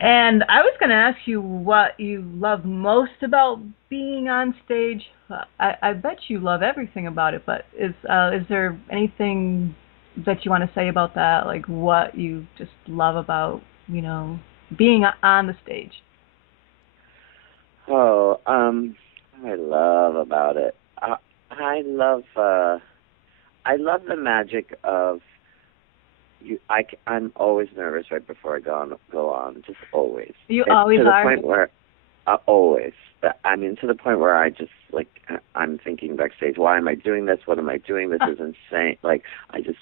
And I was going to ask you what you love most about being on stage. I bet you love everything about it, but is there anything that you want to say about that? Like what you just love about, you know, being on the stage? Oh, I love about it. I love I love the magic of you. I'm always nervous right before I go on, just always. You It's always to the are. point where always. I mean, to the point where I just like I'm thinking backstage, why am I doing this? What am I doing? This is insane. Like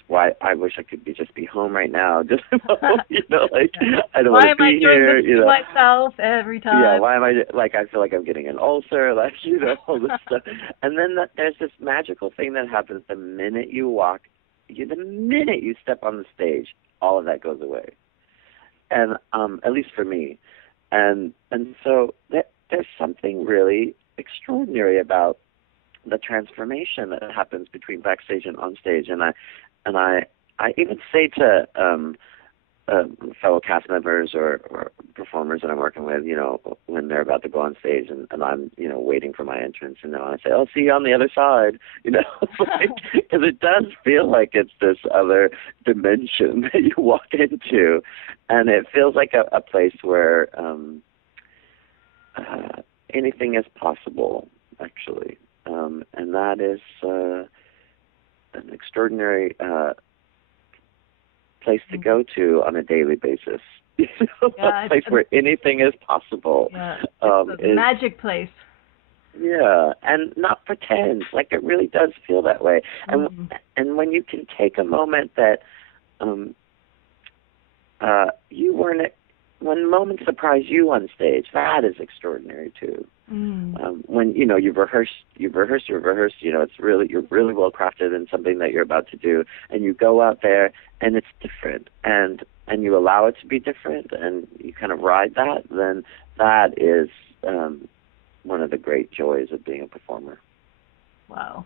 why I wish I could just be home right now. Just like Yeah. I don't Why want to am I be doing this here. to myself every Yeah, time? why am I like I feel like I'm getting an ulcer, like all this stuff. And then there's this magical thing that happens the minute you the minute you step on the stage, all of that goes away. And at least for me. And so there's something really extraordinary about the transformation that happens between backstage and on stage. And I even say to fellow cast members or performers that I'm working with, when they're about to go on stage and I'm, waiting for my entrance, I say, I'll see you on the other side, because it does feel like it's this other dimension that you walk into, and it feels like a place where anything is possible, actually, and that is an extraordinary place to go to on a daily basis. A Yeah, place where anything is possible. yeah, it's a Is magic place. Yeah, and not pretend. Like it really does feel that way. And Mm. and when you can take a moment that um you weren't when moments surprise you on stage, that is extraordinary too. Mm. When you've rehearsed, it's really you're really well crafted in something that you're about to do, and you go out there and it's different, and you allow it to be different, and you kind of ride that. Then that is one of the great joys of being a performer. Wow.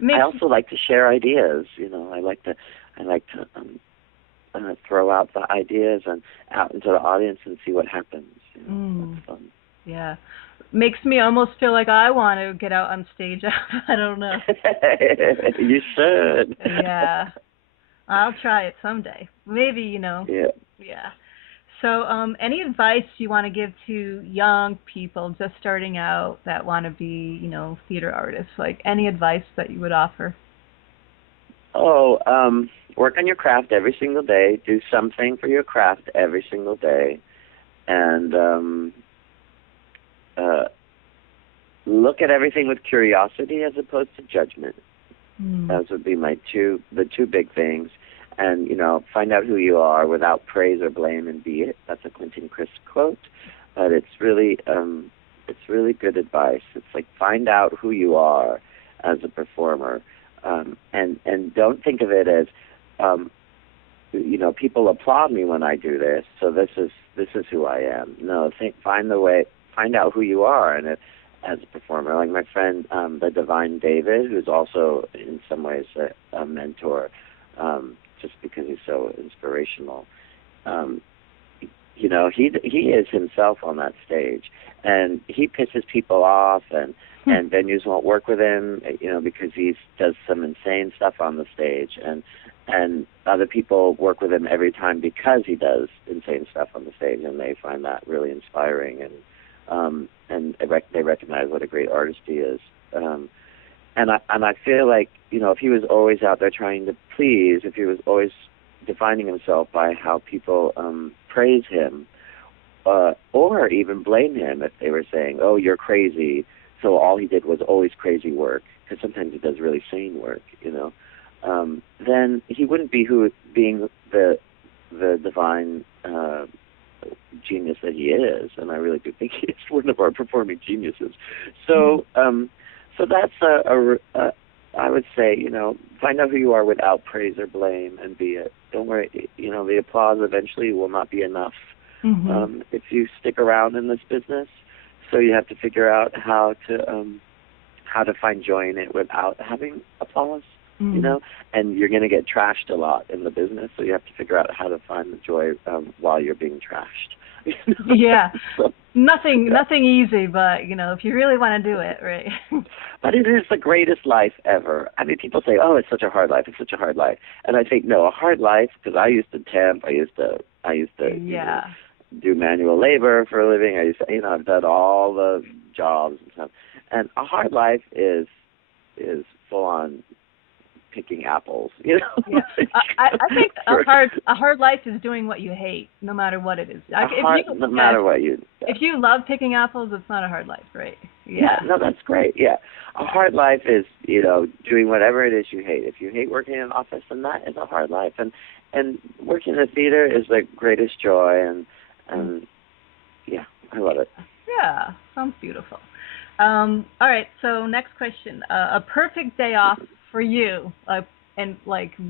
I Makes also like to share ideas. I like to throw out the ideas and out into the audience and see what happens. That's mm, fun. yeah. Makes me almost feel like I want to get out on stage. I don't know. You should. Yeah. I'll try it someday. Maybe, you know. Yeah. Yeah. So, any advice you want to give to young people just starting out that want to be, you know, theater artists? Like any advice that you would offer? Oh, work on your craft every single day. Do something for your craft every single day, and uh, look at everything with curiosity as opposed to judgment. Mm. Those would be the two big things. And find out who you are without praise or blame, and be it. That's a Quentin Crisp quote, but it's really good advice. It's like find out who you are as a performer, and don't think of it as people applaud me when I do this, so this is who I am. No, find out who you are, and as a performer, like my friend, the Divine David, who's also in some ways a mentor, just because he's so inspirational. Um, he is himself on that stage, and he pisses people off, and venues won't work with him, because he does some insane stuff on the stage, and other people work with him every time because he does insane stuff on the stage, and they find that really inspiring, and they recognize what a great artist he is. And I feel like if he was always out there trying to please, if he was always defining himself by how people praise him, or even blame him if they were saying, "Oh, you're crazy," so all he did was always crazy work, because sometimes he does really sane work, then he wouldn't being the divine genius that he is, and I really do think he is one of our performing geniuses. So, so that's I would say, find out who you are without praise or blame, and be it. Don't worry, the applause eventually will not be enough Mm-hmm. if you stick around in this business. So you have to figure out how to find joy in it without having applause. you know, and you're going to get trashed a lot in the business, so you have to figure out how to find the joy while you're being trashed. Yeah. So, Nothing easy, but if you really want to do it, right? but it is the greatest life ever. I mean, people say, "Oh, it's such a hard life. It's such a hard life," and I think, no, a hard life, because I used to temp. I used to Yeah. do manual labor for a living. I used to, I've done all the jobs and stuff. And a hard life is full on picking apples, Yeah. I think a hard life is doing what you hate, no matter what it is. No matter what you. Yeah. If you love picking apples, it's not a hard life, right? Yeah. No, that's great. Yeah, a hard life is doing whatever it is you hate. If you hate working in an office, then that is a hard life. And working in the theater is the greatest joy. And yeah, I love it. Yeah, sounds beautiful. All right, so next question. A perfect day off for you, and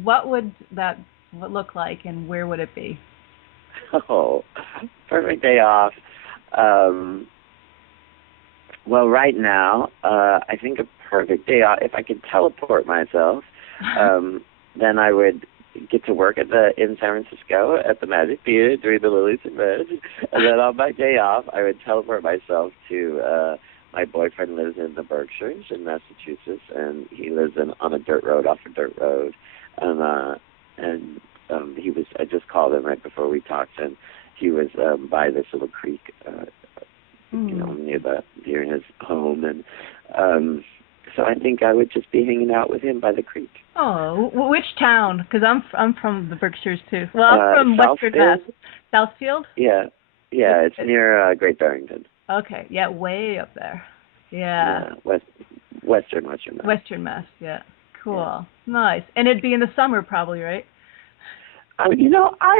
what would that look like, and where would it be? Oh, perfect day off. Well, right now, I think a perfect day off, if I could teleport myself, then I would get to work in San Francisco at the Magic Theater during the Lilies Revenge, and then on my day off, I would teleport myself to. My boyfriend lives in the Berkshires in Massachusetts, and he lives on a dirt road off a dirt road, and he was. I just called him right before we talked, and he was by this little creek, near his home, and so I think I would just be hanging out with him by the creek. Oh, which town? Because I'm from the Berkshires too. Well, I'm from Western Mass. Southfield? Yeah, it's near Great Barrington. Okay, yeah, way up there. Yeah. Western Mass. Western Mass, yeah. Cool. Yeah. Nice. And it'd be in the summer probably, right? I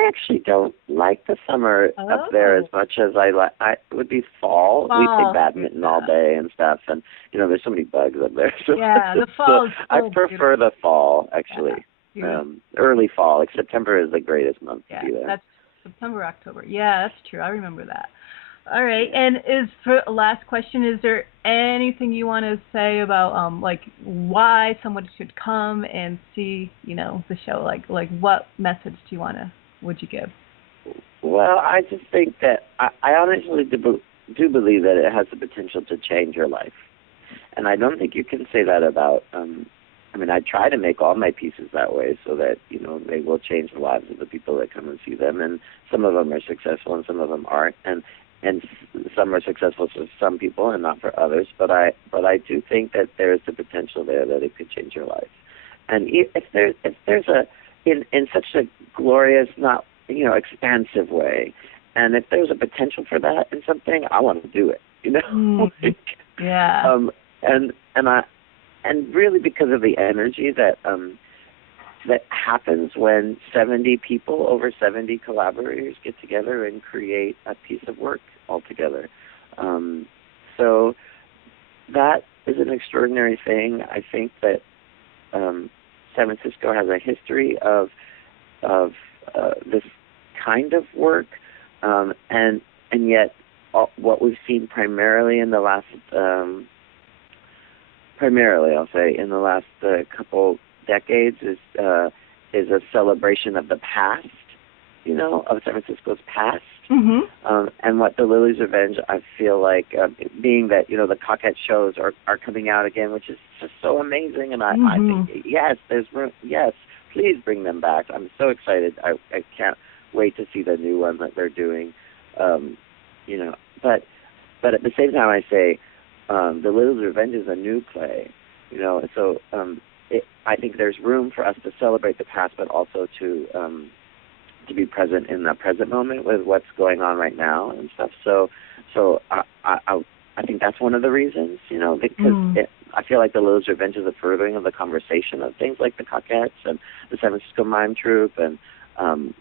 actually don't like the summer up there as much as I like. It would be fall. We play badminton all day and stuff, and there's so many bugs up there. So, yeah, the fall. So I prefer the fall actually. Yeah. Early fall. Like September is the greatest month to be there. That's September, October. Yeah, that's true. I remember that. All right, and for last question, is there anything you want to say about why someone should come and see the show? Like what message would you give? Well, I just think that I honestly do believe that it has the potential to change your life, and I don't think you can say that about. I try to make all my pieces that way so that they will change the lives of the people that come and see them, and some of them are successful and some of them aren't, and some are successful for some people and not for others. But I do think that there is the potential there that it could change your life. And if there's in such a glorious, not expansive way, and if there's a potential for that in something, I want to do it. Yeah. And really because of the energy that happens when 70 people, over 70 collaborators get together and create a piece of work all together. So that is an extraordinary thing. I think that San Francisco has a history of this kind of work, and yet what we've seen primarily in the last couple decades is a celebration of the past, of San Francisco's past. Mm-hmm. And what the Lilies Revenge, I feel like, being that the Cockette shows are coming out again, which is just so amazing. And I think yes, there's room. Yes, please bring them back. I'm so excited. I can't wait to see the new one that they're doing. But at the same time, I say the Lilies Revenge is a new play. So I think there's room for us to celebrate the past, but also to be present in the present moment with what's going on right now and stuff. So I think that's one of the reasons, because I feel like the Lilies Revenge is a furthering of the conversation of things like the Cockettes and the San Francisco Mime Troupe and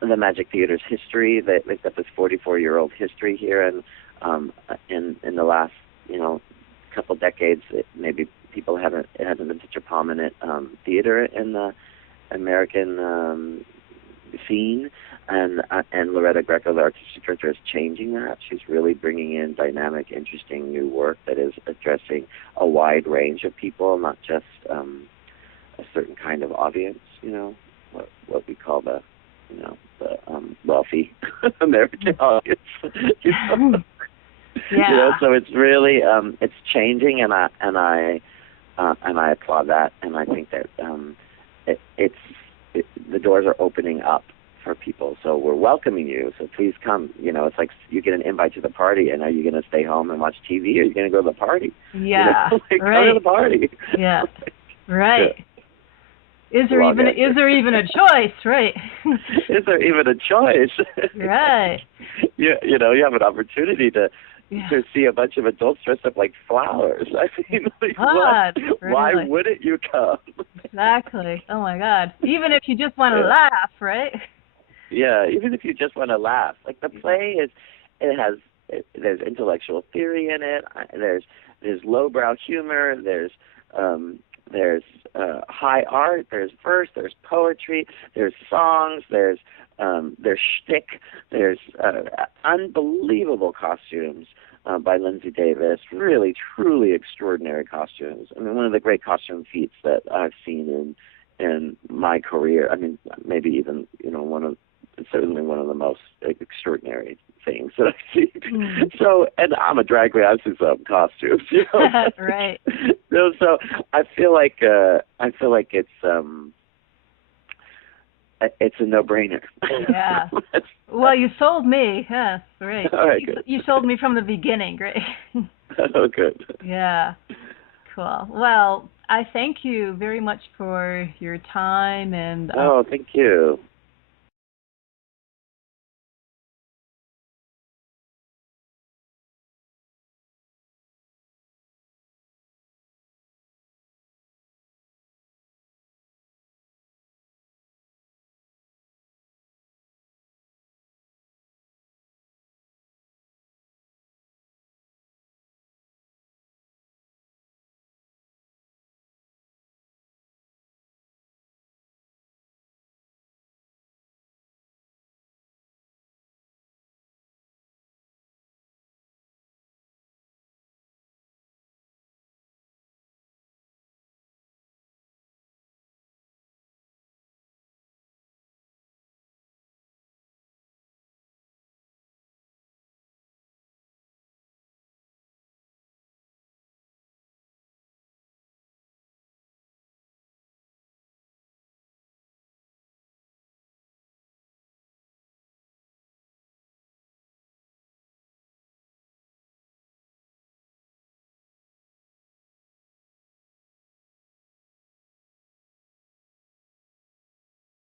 the Magic Theater's history. They've got this 44-year-old history here, and in the last couple decades, maybe it hasn't been such a prominent theater in the American scene, and Loretta Greco, the artistic director, is changing that. She's really bringing in dynamic, interesting new work that is addressing a wide range of people, not just a certain kind of audience. What we call the wealthy American audience. Yeah. So it's really it's changing, and I applaud that, and I think that the doors are opening up for people. So we're welcoming you. So please come. It's like you get an invite to the party, and are you going to stay home and watch TV, or are you going to go to the party? Yeah. Right. Come to the party. Yeah. Right. Yeah. Is there even a choice? Right. Is there even a choice? Right. You have an opportunity to see a bunch of adults dressed up like flowers. I mean, why wouldn't you come? Exactly. Oh my God. Even if you just want to laugh, right? Yeah, even if you just want to laugh. Like the play there's intellectual theory in it. There's lowbrow humor. There's high art. There's verse. There's poetry. There's songs. There's shtick. There's unbelievable costumes by Lindsay Davis. Really, truly extraordinary costumes. I mean, one of the great costume feats that I've seen in my career. I mean, maybe even certainly one of the most extraordinary things that I've seen. Mm. So, and I'm a drag queen. I've seen some costumes, Right. So I feel like it's a no-brainer. Yeah. Well, you sold me. Yeah, great. All right, good. You sold me from the beginning. Great. Oh, good. Yeah. Cool. Well, I thank you very much for your time and. Oh, thank you.